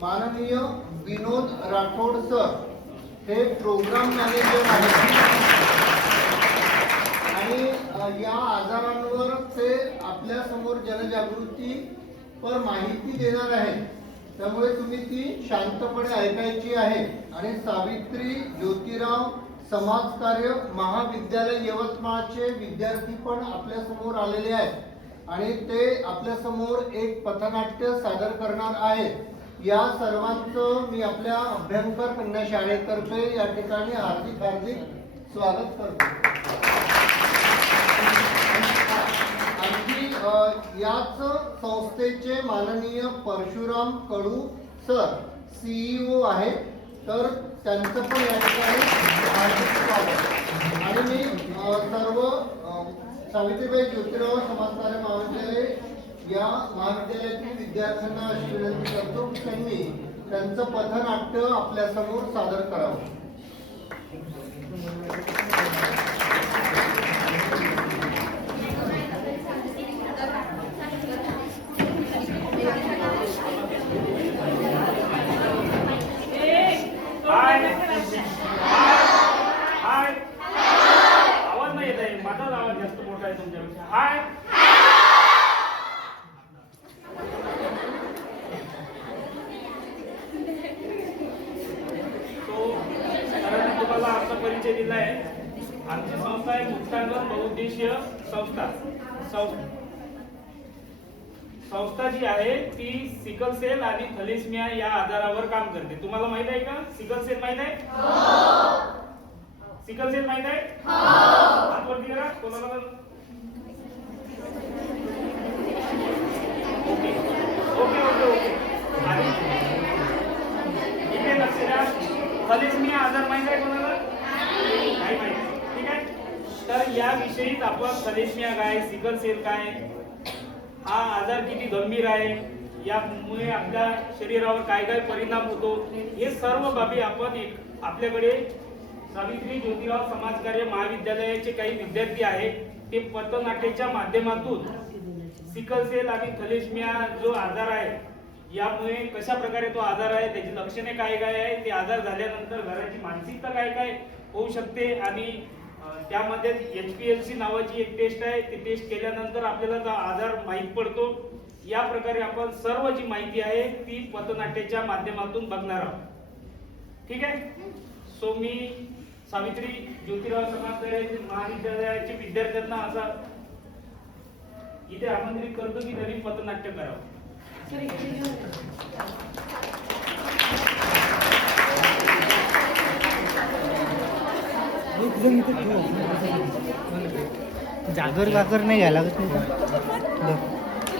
माननीय विनोद राठोड सर हे programme manager आहेत आणि या आजारांवर ते आपल्या समोर जनजागृती पर माहिती देणार आहेत. त्यामुळे तुम्ही ती शांतपणे ऐकायची आहे. आणि सावित्री ज्योतिराव समाजकार्य महाविद्यालय यवतमाळचे विद्यार्थी पण आपल्या समोर आलेले आहेत आणि ते आपल्या समोर एक पथनाट्य सादर करणार आहेत. या सर्वांचं मी आपल्या अभ्यंकर कन्या शाळेतर्फे या ठिकाणी हार्दिक स्वागत करतो. आणखी याच संस्थेचे माननीय परशुराम कडू सर CEO आहेत, तर त्यांचं पण या ठिकाणी हार्दिक स्वागत. आणि मी सर्व सावित्रीबाई ज्योतिराव समाजकार्य महाविद्यालय या महाविद्यालयातील विद्यार्थ्यांना अशी विनंती करतो की त्यांनी त्यांचं पथनाट्य आपल्या समोर सादर करावं. आवाज नाही येत आहे, माझाच आवाज जास्त मोठा आहे तुमच्यापेक्षा. हाय तुम्हाला आमचा परिचय दिला आहे. आमची संस्था आहे मुक्तांगण बहुउद्देशीय संस्था. संस्था जी आहे ती सिकल सेल आणि थॅलेसिमिया या आजारावर काम करते. तुम्हाला माहित आहे का सिकल सेल माहित आहे? सिकल सेल माहित आहे? हात वरती करा. कोणाला? Okay okay okay okay. आणि इथे लक्ष द्या, थॅलेसिमिया आजार माहित आहे कोणाला? नाही माहिती. ठीक आहे. तर याविषयीच आपण थॅलेसिमिया काय, सिकल सेल काय, हा आजार किती गंभीर आहे, यामुळे आपल्या शरीरावर काय काय परिणाम होतो, हे सर्व बाबी आपण आपल्याकडे सावित्री ज्योतिराव समाजकार्य महाविद्यालयाचे काही विद्यार्थी आहेत, ते पथनाट्याच्या माध्यमातून सिकल सेल आणि थॅलेसिमिया जो आजार आहे, यामुळे कशा प्रकारे तो आजार आहे, त्याची लक्षणे काय काय आहे, ते आजार झाल्यानंतर घराची मानसिकता काय काय होऊ शकते, आणि त्यामध्ये HPLC नावाची एक टेस्ट आहे, ती टेस्ट केल्यानंतर आपल्याला तो आजार माहीत पडतो. या प्रकारे आपण सर्व जी माहिती आहे ती पथनाट्याच्या माध्यमातून बघणार आहोत. ठीक आहे. सो मी सावित्री ज्योतिराव समाजकार्य महाविद्यालयाच्या विद्यार्थ्यांना असा इथे आमंत्रित करतो की त्यांनी पथनाट्य करावं. जागर वागर नाही घ्यायला लागत.